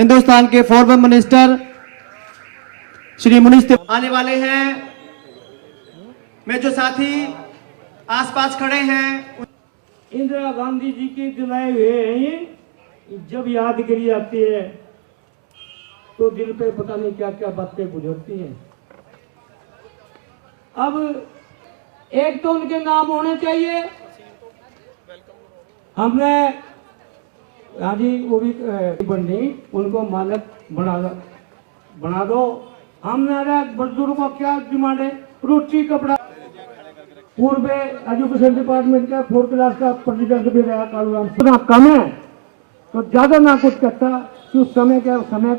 हिंदुस्तान के foreign minister Shri Munish आने वाले हैं। मैं जो साथी आसपास खड़े हैं, इंदिरा गांधी जी के दिलाए हुए हैं, जब याद करी जाती है तो दिल पे पता नहीं क्या क्या बातें गुजरती हैं। अब एक तो उनके नाम होने चाहिए, हमने हाँ जी वो भी बननी, उनको मानक बना दो। हमारे मजदूरों को क्या डिमांड है? रोटी कपड़ा। पूर्व एजुकेशन डिपार्टमेंट का 4th क्लास का प्रेसिडेंट भी रहा कालूराम। इतना कम है तो ज्यादा ना कुछ कहता कि उस समय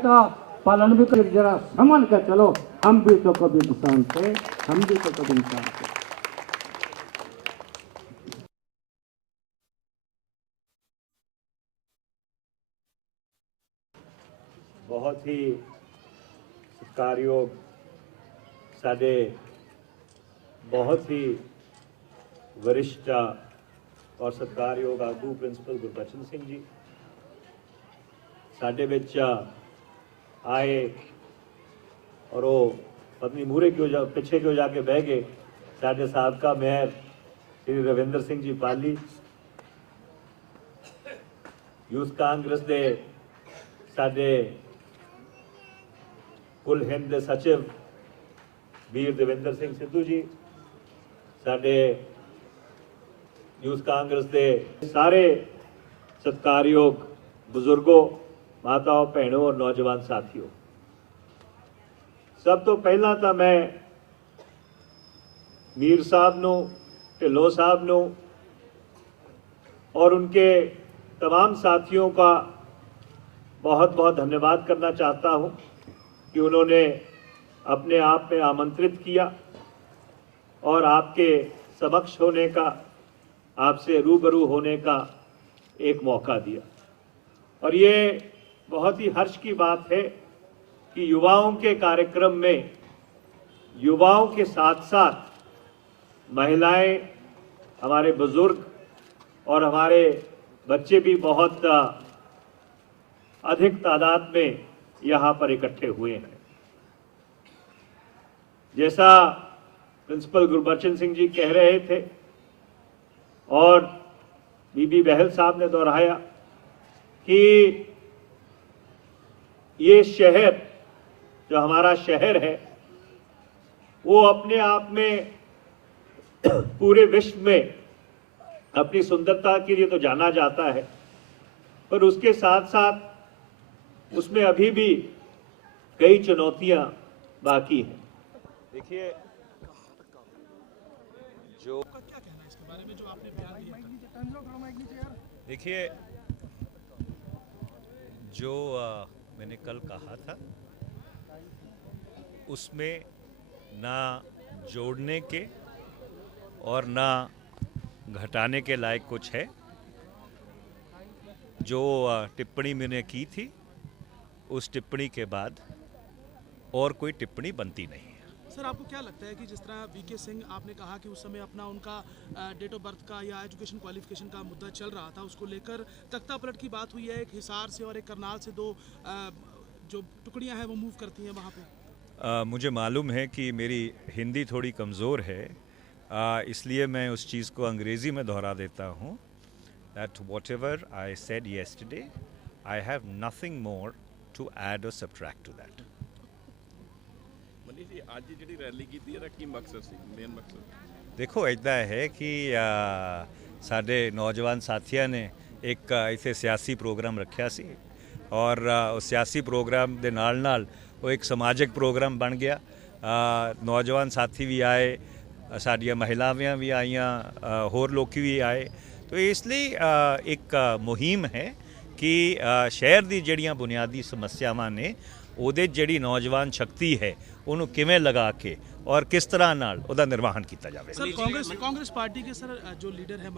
का पालन भी कर, जरा समझ कर चलो। हम भी तो कभी इंसान थे, हम भी तो कभी इंसान थे। बहुत ही सत्कारयोग साडे बहुत ही वरिष्ठ और सत्कारयोग आगू प्रिंसिपल गुरबचन सिंह जी साडे विच आए और वो पत्नी मूहरे क्यों पिछे क्यों जाके बह गए। साडे साबका मेयर श्री रविंदर सिंह जी पाली, यूथ कांग्रेस दे साडे कुल हिंद दे सचिव वीर देविंदर सिंह सिद्धू जी, साडे यूथ कांग्रेस दे सारे सत्कारयोग बुजुर्गों, माताओं, भैनों और नौजवान साथियों, सब तो पहला तो मैं मीर साहब नूं, ढिल्लों साहब नूं और उनके तमाम साथियों का बहुत बहुत धन्यवाद करना चाहता हूं कि उन्होंने अपने आप में आमंत्रित किया और आपके समक्ष होने का, आपसे रूबरू होने का एक मौका दिया। और ये बहुत ही हर्ष की बात है कि युवाओं के कार्यक्रम में युवाओं के साथ साथ महिलाएं, हमारे बुजुर्ग और हमारे बच्चे भी बहुत अधिक तादाद में यहाँ पर इकट्ठे हुए हैं। जैसा प्रिंसिपल गुरबचन सिंह जी कह रहे थे और बीबी बहल साहब ने दोहराया कि ये शहर जो हमारा शहर है वो अपने आप में पूरे विश्व में अपनी सुंदरता के लिए तो जाना जाता है, पर उसके साथ साथ उसमें अभी भी कई चुनौतियां बाकी हैं। देखिए, जो क्या कहना है इसके बारे में जो आपने बयान दिया? देखिए, जो मैंने कल कहा था उसमें ना जोड़ने के और ना घटाने के लायक कुछ है। जो टिप्पणी मैंने की थी उस टिप्पणी के बाद और कोई टिप्पणी बनती नहीं है। सर, आपको क्या लगता है कि जिस तरह वीके सिंह, आपने कहा कि उस समय अपना उनका डेट ऑफ बर्थ का या एजुकेशन क्वालिफिकेशन का मुद्दा चल रहा था, उसको लेकर तख्ता पलट की बात हुई है, एक हिसार से और एक करनाल से दो जो टुकड़ियां हैं वो मूव करती हैं वहाँ पे? मुझे मालूम है कि मेरी हिंदी थोड़ी कमज़ोर है, इसलिए मैं उस चीज़ को अंग्रेज़ी में दोहरा देता हूँ। That whatever I said yesterday, I have nothing more to add or subtract to that. Mani ji ਅੱਜ ਜਿਹੜੀ ਰੈਲੀ ਕੀਤੀ ਇਹਦਾ ਕੀ ਮਕਸਦ ਸੀ, ਮੇਨ ਮਕਸਦ? देखो इतना है कि साडे नौजवान साथियों ने एक इत्थे सियासी प्रोग्राम रखा सी और उस सियासी प्रोग्राम दे नाल वो एक समाजिक प्रोग्राम बन गया। नौजवान साथी भी आए, साडियां महिलावां भी आईयां, होर लोग भी आए। तो इसलिए एक मुहिम है कि शहर दी जड़ियां बुनियादी समस्यावां ने ਉਹਦੇ ਜਿਹੜੀ नौजवान शक्ति है ਉਹਨੂੰ ਕਿਵੇਂ लगा के और किस तरह नाल ਉਹਦਾ निर्वाहन किया जाए। सर, कांग्रेस पार्टी के सर जो लीडर है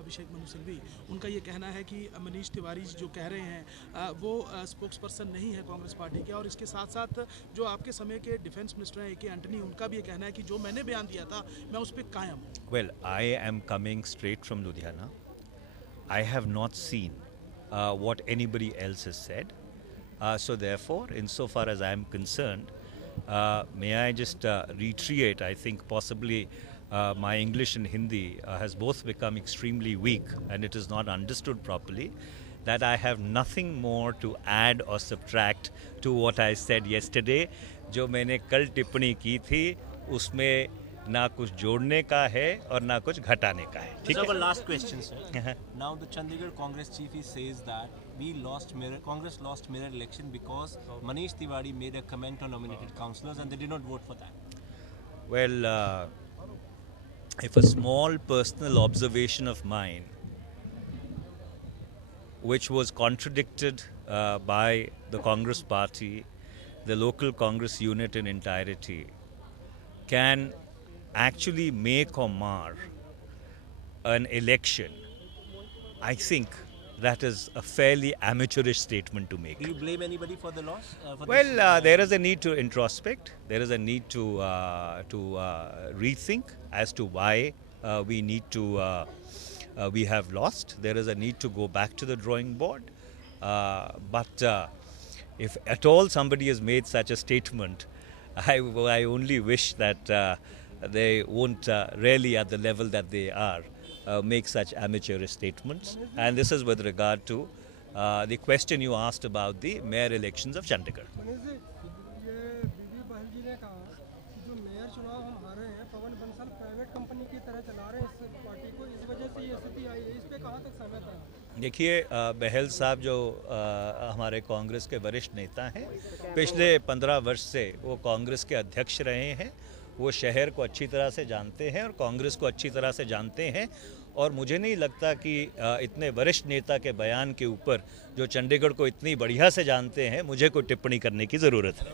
अभिषेक मनु सिंघवी, उनका ये कहना है कि मनीष तिवारी जो कह रहे हैं वो स्पोक्स पर्सन नहीं है कांग्रेस पार्टी के। और इसके साथ साथ जो आपके समय के डिफेंस मिनिस्टर हैं AK एंटनी, उनका भी ये कहना है कि जो मैंने बयान दिया था मैं उस पर कायम हूँ। Well, I am coming straight from Ludhiana. I have not seen what anybody else has said. So therefore, insofar as I am concerned, may I just reiterate, I think possibly my English and Hindi has both become extremely weak and it is not understood properly, that I have nothing more to add or subtract to what I said yesterday. जो मैंने कल टिप्पणी की थी उसमें ना कुछ जोड़ने का है और ना कुछ घटाने का है. ठीक Sir, है. one last question, sir. Now the Chandigarh Congress chief he says that Congress lost mirror election because Manish Tiwari made a comment on nominated councillors and they did not vote for that. Well, if a small personal observation of mine, which was contradicted by the Congress party, the local Congress unit in entirety, can actually make or mar an election, I think that is a fairly amateurish statement to make. Do you blame anybody for the loss? Well, there is a need to introspect. There is a need to rethink as to why we need to we have lost. There is a need to go back to the drawing board. But if at all somebody has made such a statement, I only wish that they won't really at the level that they are make such amateurish statements. And this is with regard to the question you asked about the mayor elections of Chandigarh. Manish ji, ये बीबी बहल जी ने कहा कि जो mayor चुनाव हम हारे हैं पवन Bansal private company की तरह चला रहे हैं इस पार्टी को, इस वजह से ये स्थिति आई है. इस पे कहाँ तक सहमत है? देखिए, बहल साहब जो हमारे कांग्रेस के वरिष्ठ नेता हैं, पिछले 15 वर्ष से वो कांग्रेस के अध्यक्ष रहे हैं. वो शहर को अच्छी तरह से जानते हैं और कांग्रेस को अच्छी तरह से जानते हैं. और मुझे नहीं लगता कि इतने वरिष्ठ नेता के बयान के ऊपर जो चंडीगढ़ को इतनी बढ़िया से जानते हैं, मुझे कोई टिप्पणी करने की ज़रूरत है.